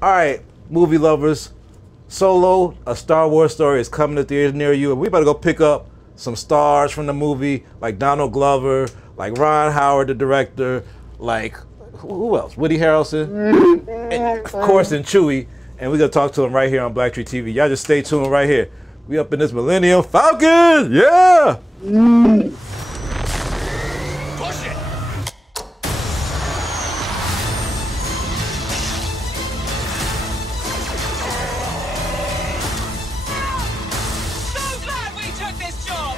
All right, movie lovers, Solo, a Star Wars story is coming to theaters near you, and we better go pick up some stars from the movie, like Donald Glover, like Ron Howard, the director, like who else? Woody Harrelson, and of course, and Chewie. And we're gonna talk to him right here on BlackTree TV. Y'all just stay tuned right here. We up in this Millennium Falcon, yeah. Push it! So glad we took this job!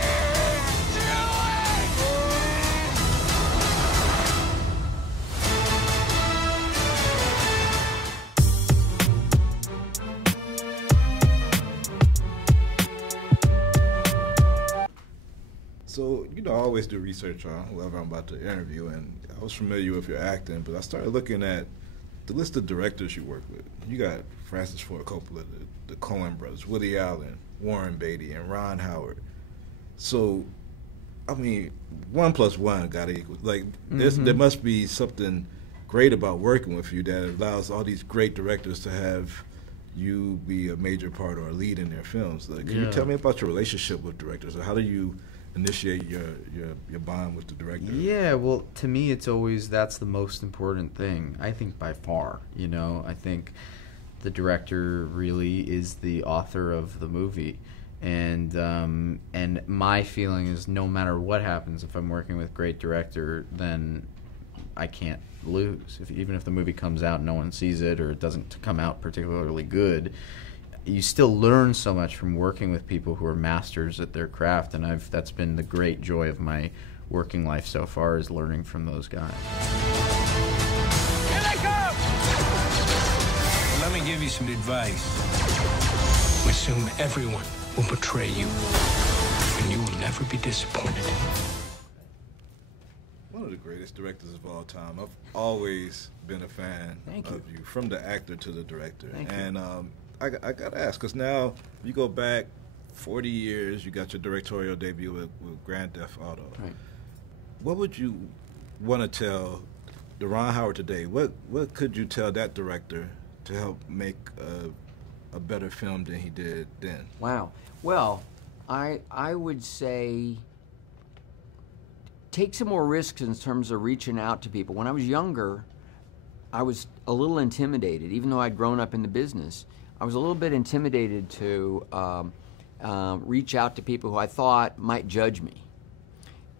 So, you know, I always do research on whoever I'm about to interview, and I was familiar with your acting, but I started looking at the list of directors you work with. You got Francis Ford Coppola, the Coen brothers, Woody Allen, Warren Beatty, and Ron Howard. So, I mean, 1 + 1 got to equal. Like, there must be something great about working with you that allows all these great directors to have you be a major part or a lead in their films. Like, can you tell me about your relationship with directors, or how do you initiate your bond with the director? Yeah, well, to me, it's always, that's the most important thing, I think, by far. You know, I think the director really is the author of the movie. And my feeling is, no matter what happens, if I'm working with a great director, then I can't lose. Even if the movie comes out and no one sees it, or it doesn't come out particularly good, you still learn so much from working with people who are masters at their craft, and that's been the great joy of my working life so far, is learning from those guys. Here they come! Let me give you some advice. Assume everyone will betray you, and you will never be disappointed. One of the greatest directors of all time. I've always been a fan of you, from the actor to the director. And I got to ask, because now you go back 40 years, you got your directorial debut with Grand Theft Auto. Right. What would you want to tell the Ron Howard today? What could you tell that director to help make a better film than he did then? Wow. Well, I would say take some more risks in terms of reaching out to people. When I was younger, I was a little intimidated, even though I'd grown up in the business. I was a little bit intimidated to reach out to people who I thought might judge me.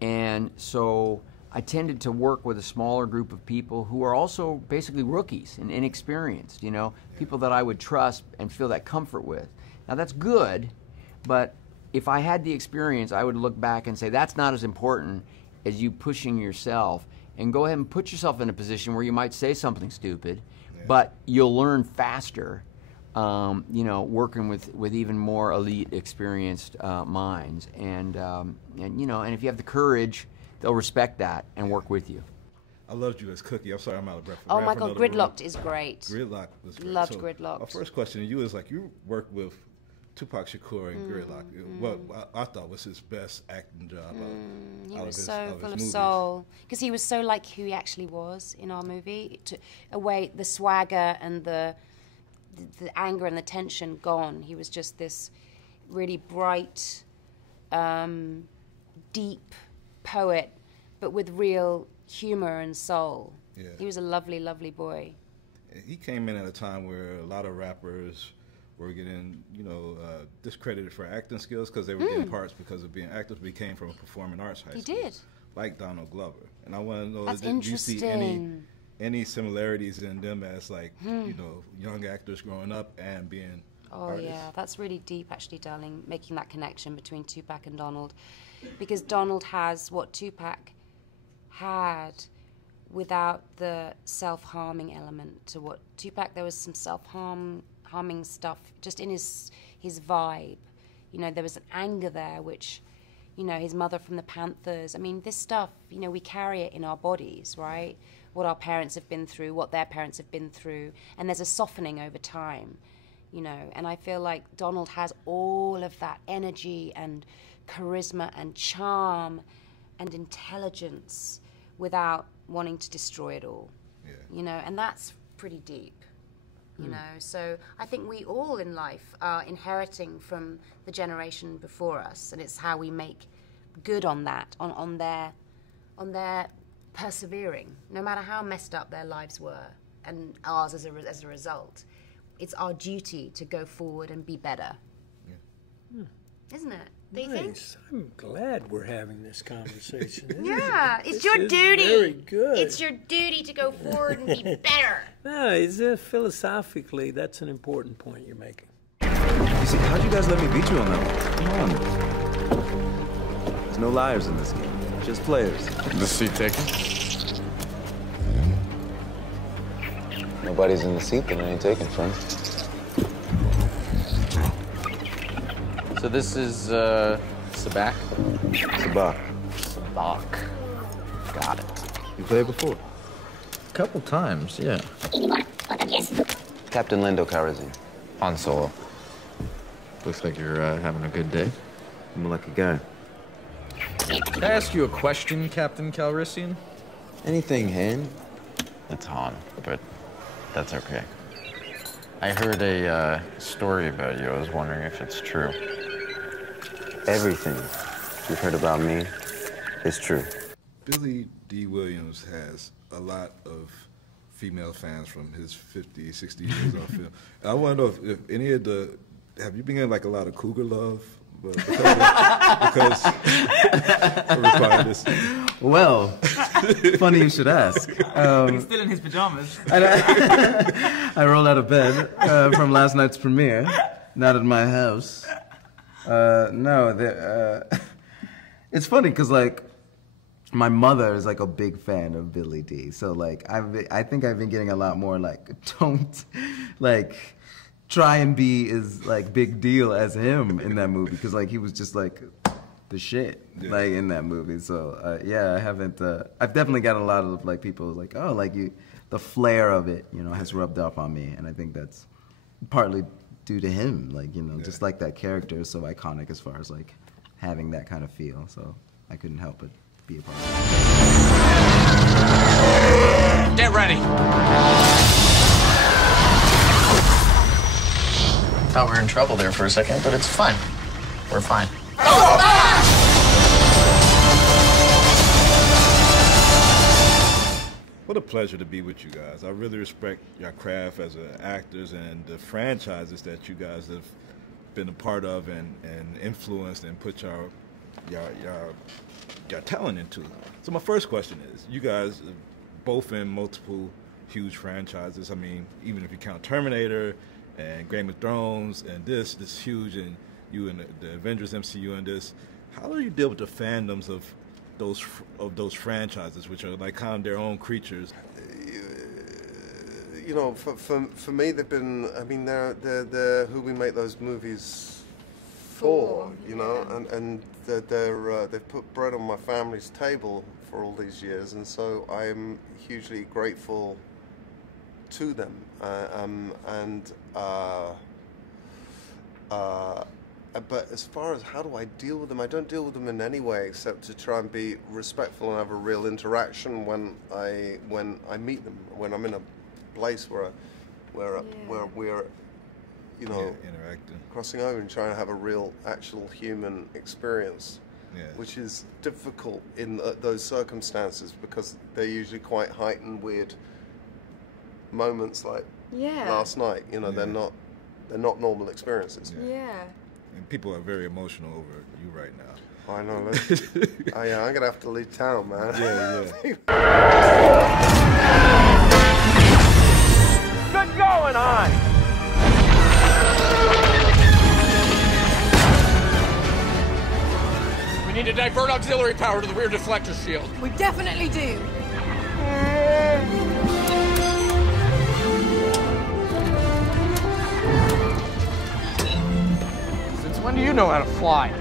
And so I tended to work with a smaller group of people who are also basically rookies and inexperienced, you know, people that I would trust and feel that comfort with. Now that's good, but if I had the experience, I would look back and say that's not as important as you pushing yourself, and go ahead and put yourself in a position where you might say something stupid, but you'll learn faster, you know, working with even more elite, experienced minds, and you know, and if you have the courage, they'll respect that and work with you. I loved you as Cookie. I'm sorry, I'm out of breath. Oh my God, Gridlocked is great. Gridlocked was great. Loved So Gridlocked. My first question to you is, like, you worked with Tupac Shakur in Gridlock. What I thought was his best acting job He out was of so his full of movies. soul, because he was so like who he actually was in our movie. It took away the swagger and the anger and the tension gone. He was just this really bright, deep poet, but with real humor and soul. Yeah. He was a lovely, lovely boy. He came in at a time where a lot of rappers were getting, you know, discredited for acting skills because they were getting parts because of being actors. But he came from a performing arts high school. He did. Like Donald Glover. And I want to know, That's do you see interesting. any similarities in them as, like, you know, young actors growing up and being artists? Yeah, that's really deep, actually, darling, making that connection between Tupac and Donald. Because Donald has what Tupac had without the self-harming element to what Tupac. There was some self-harming stuff just in his vibe. You know, there was an anger there, which, you know, his mother from the Panthers. I mean, this stuff, you know, we carry it in our bodies, right? What our parents have been through, what their parents have been through, and there's a softening over time, you know. And I feel like Donald has all of that energy and charisma and charm and intelligence without wanting to destroy it all, you know, and that's pretty deep, you know. So I think we all in life are inheriting from the generation before us, and it's how we make good on that, on their persevering, no matter how messed up their lives were, and ours as a result. It's our duty to go forward and be better. Yeah. Isn't it? Do you think? I'm glad we're having this conversation. Yeah, it's your duty. Very good. It's your duty to go forward and be better. No, philosophically, that's an important point you're making. You see, how'd you guys let me beat you on that one? Come on. There's no liars in this game, just players. The seat taken? Nobody's in the seat that I ain't taking, friend. So this is Sabak? Sabak. Sabak. Got it. You played before? A couple times, yeah. Captain Lando Calrissian. Han Solo. Looks like you're having a good day. I'm a lucky guy. Can I ask you a question, Captain Calrissian? Anything, Han? It's Han, but that's okay. I heard a story about you. I was wondering if it's true. Everything you've heard about me is true. Billy D. Williams has a lot of female fans from his 50, 60 years on film. I want to know if any of have you been getting like a lot of cougar love? Because of requiring this. Well, funny you should ask. He's still in his pajamas. I rolled out of bed from last night's premiere, not at my house. It's funny because like my mother is like a big fan of Billy D. So like I think I've been getting a lot more like don't like try and be as like big deal as him in that movie because like he was just like the shit like in that movie. So yeah, I haven't. I've definitely got a lot of like people like oh like you the flair of it has rubbed off on me, and I think that's partly due to him. Like just like that character is so iconic as far as like having that kind of feel. So I couldn't help but be a part of it. Get ready. Thought we were in trouble there for a second, but it's fine. We're fine. What a pleasure to be with you guys. I really respect your craft as actors and the franchises that you guys have been a part of and influenced and put your talent into. So my first question is, you guys are both in multiple huge franchises. I mean, even if you count Terminator and Game of Thrones and this huge, and you in the Avengers MCU and this, how do you deal with the fandoms of those franchises, which are like kind of their own creatures? For me, they've been. I mean, they're who we make those movies for. And they've put bread on my family's table for all these years, and so I'm hugely grateful to them. But as far as how do I deal with them, I don't deal with them in any way except to try and be respectful and have a real interaction when I meet them. When I'm in a place where we're interacting, crossing over and trying to have a real, actual human experience, which is difficult in those circumstances because they're usually quite heightened, weird moments like last night. They're not normal experiences. And people are very emotional over you right now. I know. I'm gonna have to leave town, man. Good going on! We need to divert auxiliary power to the rear deflector shield. We definitely do. When do you know how to fly?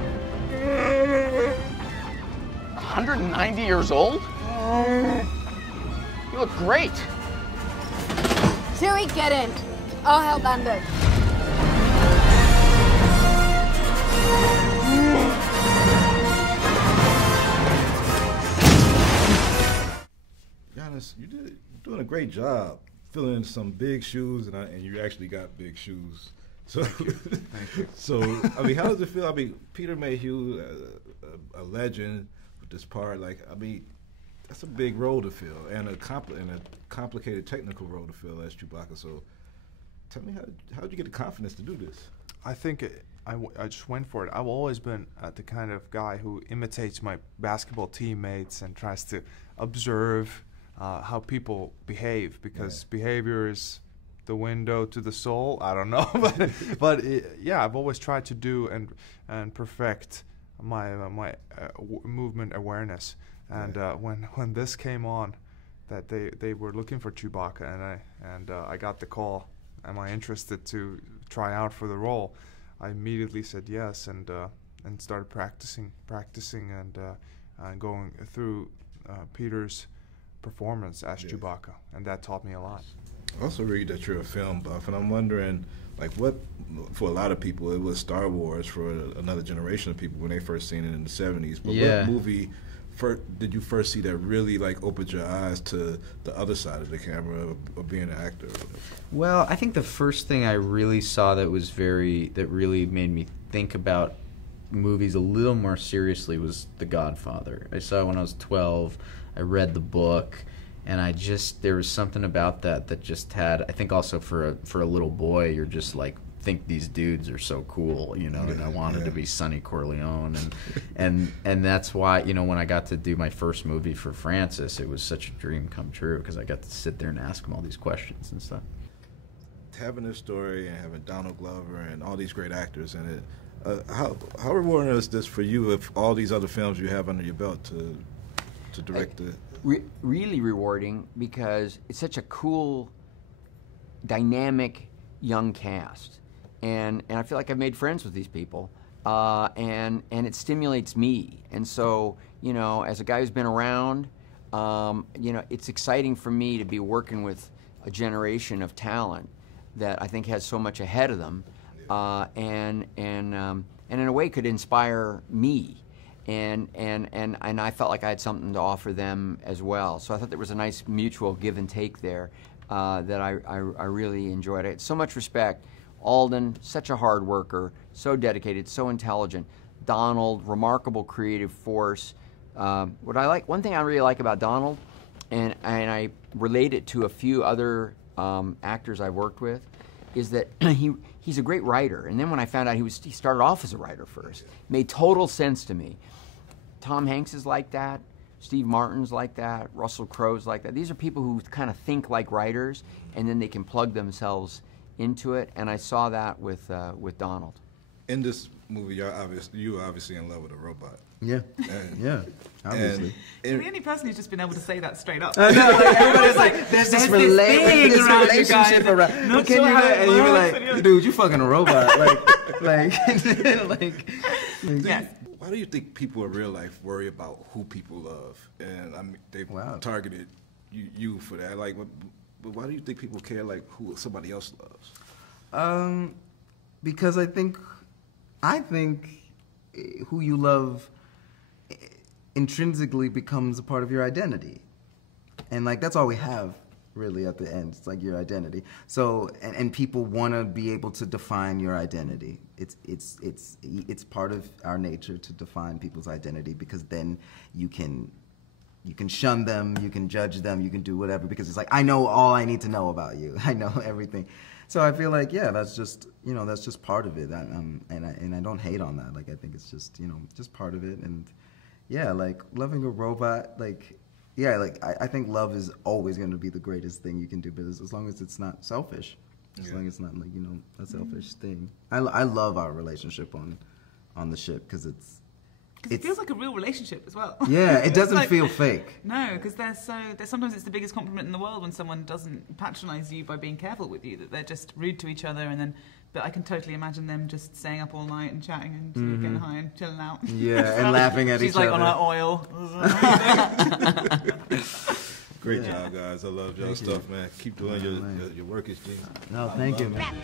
190 years old? You look great. Chewie, get in. I'll help Lando. Giannis, you're doing a great job filling some big shoes, and you actually got big shoes. So, so I mean, how does it feel? I mean, Peter Mayhew, a legend with this part. Like, I mean, that's a big role to fill, and a complicated technical role to fill as Chewbacca. So, tell me, how did you get the confidence to do this? I think I just went for it. I've always been the kind of guy who imitates my basketball teammates and tries to observe how people behave, because behavior is the window to the soul. I don't know, but yeah, I've always tried to do and perfect my movement awareness. And when this came on, that they were looking for Chewbacca, and I got the call, am I interested to try out for the role? I immediately said yes, and started practicing and going through Peter's performance as Chewbacca, and that taught me a lot. I also read that you're a film buff, and I'm wondering, like, what, for a lot of people, it was Star Wars for another generation of people when they first seen it in the 70s. But what movie did you first see that really, like, opened your eyes to the other side of the camera of being an actor? Well, I think the first thing I really saw that really made me think about movies a little more seriously was The Godfather. I saw it when I was 12. I read the book. And there was something about that just had, I think also for a little boy, you're just like, think these dudes are so cool, you know, and I wanted to be Sonny Corleone. And that's why, you know, when I got to do my first movie for Francis, it was such a dream come true, because I got to sit there and ask him all these questions and stuff. Having this story and having Donald Glover and all these great actors in it, how rewarding is this for you with all these other films you have under your belt to direct it? Really rewarding, because it's such a cool, dynamic young cast, and I feel like I've made friends with these people, and it stimulates me. And so, you know, as a guy who's been around, you know, it's exciting for me to be working with a generation of talent that I think has so much ahead of them, and in a way could inspire me. And I felt like I had something to offer them as well. So I thought there was a nice mutual give and take there that I really enjoyed. I had so much respect. Alden, such a hard worker, so dedicated, so intelligent. Donald, remarkable creative force. One thing I really like about Donald, and I relate it to a few other actors I've worked with, is that he's a great writer. And then when I found out he started off as a writer first, it made total sense to me. Tom Hanks is like that. Steve Martin's like that. Russell Crowe's like that. These are people who kind of think like writers, and then they can plug themselves into it. And I saw that with Donald. In this movie, you were obviously in love with a robot. Yeah, yeah, obviously. You're the only person who's just been able to say that straight up. I know, like, everybody's like, there's this relationship around. Not Can sure you how not? it And you be works, like, dude, you fucking a robot. like, yes. Why do you think people in real life worry about who people love? And I mean, they've targeted you for that. Like, but why do you think people care like who somebody else loves? Because I think who you love intrinsically becomes a part of your identity, and like that's all we have really at the end. It's like your identity. So and people want to be able to define your identity. It's part of our nature to define people's identity, because then you can shun them, you can judge them, you can do whatever, because it's like, I know all I need to know about you. I know everything. So I feel like, yeah, that's just part of it. And I don't hate on that. Like, I think it's just, just part of it. And yeah, like loving a robot, like, yeah, like I think love is always going to be the greatest thing you can do, but as long as it's not selfish, as long as it's not like, a selfish thing. I love our relationship on the ship, because it feels like a real relationship as well. Yeah, it doesn't feel fake. No, because sometimes it's the biggest compliment in the world when someone doesn't patronize you by being careful with you, that they're just rude to each other, and then. But I can totally imagine them just staying up all night and chatting and getting high and chilling out. Yeah, and laughing at each other. She's like on her oil. Great job, guys. I love y'all stuff, man. Keep doing your work, is genius. No, thank you, man.